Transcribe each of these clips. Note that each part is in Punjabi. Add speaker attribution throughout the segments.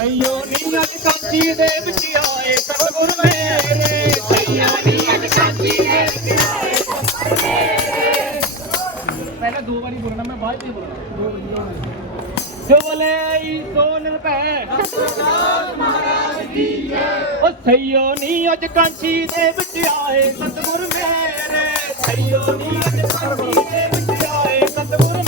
Speaker 1: ਸਈਓ ਨੀ ਅੱਜ ਕਾਂਚੀ ਦੇ ਵਿੱਚ ਆਏ ਸਤਿਗੁਰ ਮੇਰੇ। ਸਈਓ ਨੀ ਅੱਜ ਕਾਂਚੀ ਦੇ ਵਿੱਚ ਆਏ ਸਤਿਗੁਰ ਮੇਰੇ। ਪਹਿਲਾਂ ਦੋ ਵਾਰੀ ਬੋਲਣਾ ਮੈਂ ਬਾਅਦ ਵਿੱਚ ਬੋਲਣਾ। ਜੋ ਬੋਲੇ ਸੋ ਨਿਰਭੈ। ਸਤਿਗੁਰ ਮਹਾਰਾਜ ਜੀ ਉਹ
Speaker 2: ਸਈਓ ਨੀ ਅੱਜ ਕਾਂਚੀ ਦੇ ਵਿੱਚ ਆਏ ਸਤਿਗੁਰ ਮੇਰੇ। ਸਈਓ ਨੀ ਅੱਜ ਕਾਂਚੀ ਦੇ ਵਿੱਚ ਆਏ ਸਤਿਗੁਰ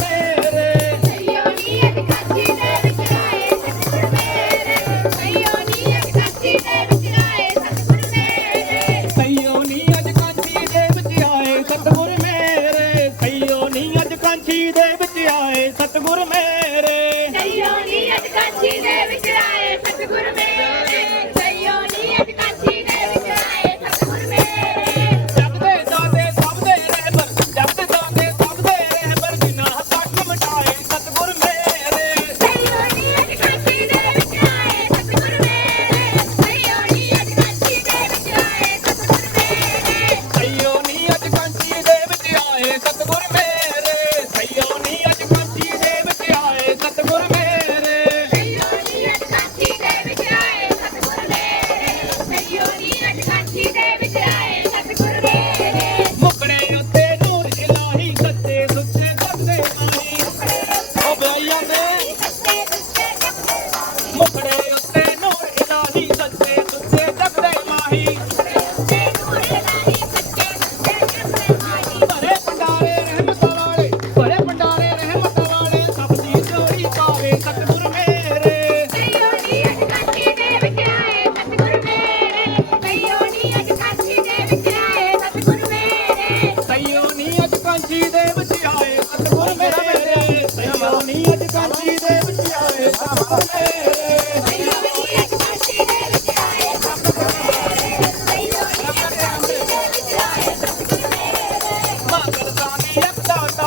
Speaker 1: ਸਤਿਗੁਰ ਮੇਰੇ ਜਈਓ ਨੀਅਤ ਕਾਚੀ ਦੇ ਵਿੱਚ ਆਏ ਸਤਿਗੁਰ ਮੇਰੇ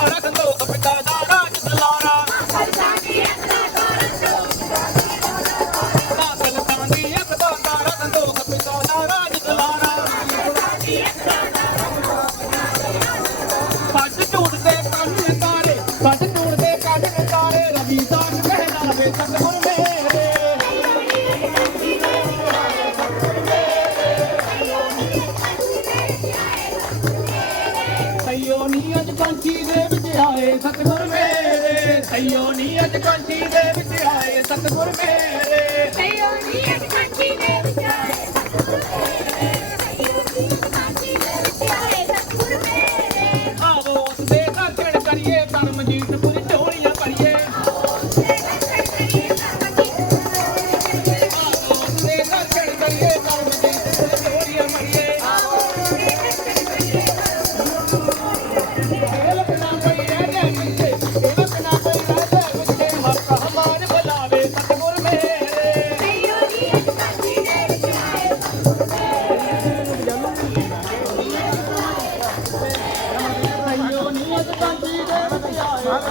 Speaker 2: ਰੱਖ ਦੋ ਕਪਿਤਾ ਦਾ ਆਏ ਸਤਗੁਰ ਮੇਰੇ
Speaker 1: ਸਈਓ ਨੀ ਅੱਜ ਕਾਂਚੀ ਦੇ ਵਿੱਚ ਆਏ ਸਤਗੁਰ ਮੇਰੇ। ਸਈਓ ਨੀ ਅੱਜ ਕਾਂਚੀ ਦੇ ਵਿੱਚ ਆਏ ਸਤਗੁਰ ਮੇਰੇ
Speaker 2: ਸਈਓ ਨੀ ਅੱਜ ਕਾਂਚੀ ਦੇ ਵਿੱਚ ਆਏ ਸਤਗੁਰ ਮੇਰੇ।
Speaker 1: ਆਵੋ ਉਸ ਦੇ ਦਰਸ਼ਨ ਕਰੀਏ ਕਰਮ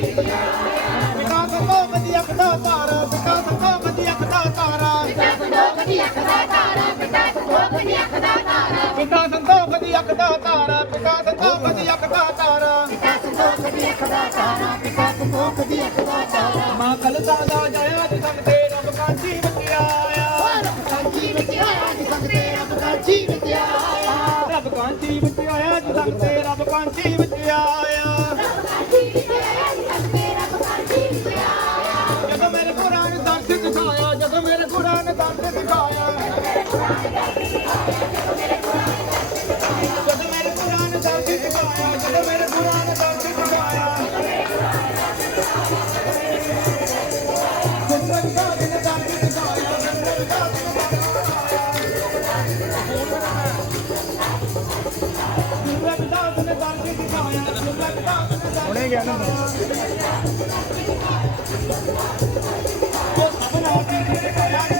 Speaker 1: ਬਿਕਾ ਸੰਗੋ ਵਧੀਆ ਤਾਰਾ ਬਿਕਾ ਸੰਗੋ ਤਾਰਾ
Speaker 2: ਬਿਕਾ ਸੰਗੋ ਵਧੀਆ ਤਾਰਾ ਬਿਕਾ ਸੰਗੋ ਵਧੀਆ ਖਦਾ ਤਾਰਾ
Speaker 1: ਬਿਕਾ ਸੰਗੋ ਵਧੀਆ ਦਾ ਜਾਇਆ ਤੇ ਸੰਗਤੇ ਰੱਬ ਵਿੱਚ ਆਇਆ
Speaker 2: ਰੱਬ ਤੇ ਰੱਬ ਕਾਂਜੀ ਵਿੱਚ ਆਇਆ
Speaker 1: ਰੱਬ ਕਾਂਜੀ ਵਿੱਚ ਆਇਆ
Speaker 2: ਤੇ ਰੱਬ ਕਾਂਜੀ ਵਿੱਚ ਆਇਆ
Speaker 1: ਹੁਣੇ ਗਿਆ ਨਾ ਉਹ ਸਭ ਨਾਲ